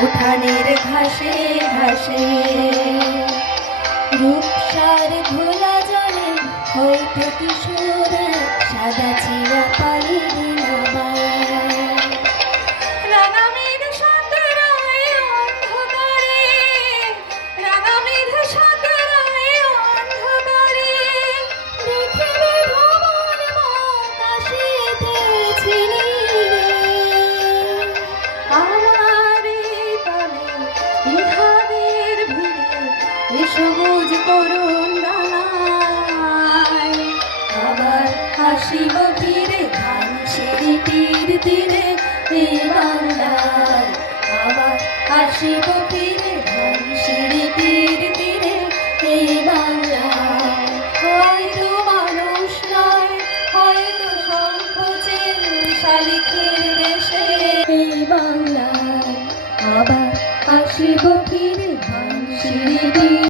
উঠানের ঘাসে ঘাসে রূপসার ঘোলা জলে হয়তো কিশোর সাদা চিরা পানি রাঙামেঘ সাঁতরায় অন্ধকারে রাঙামেঘ সাঁতরায় অন্ধকারে দেখিবে ভুবন মুখ আসিতেছে নীরে আমার এই তলে বিহাগের ভিড়ে এই সবুজ করুণ ডানায় আবার হাসিব ফিরে ধানসিঁড়ি তীর তীরে এই বাংলায় আবার হাসিব ফিরে ধানসিঁড়ি তীর তীরে এই বাংলায় হয়তো মানুষ নয় হয়তো সংকোচের শালিখের দেশে এই বাংলায় আবার হাসিব ফিরে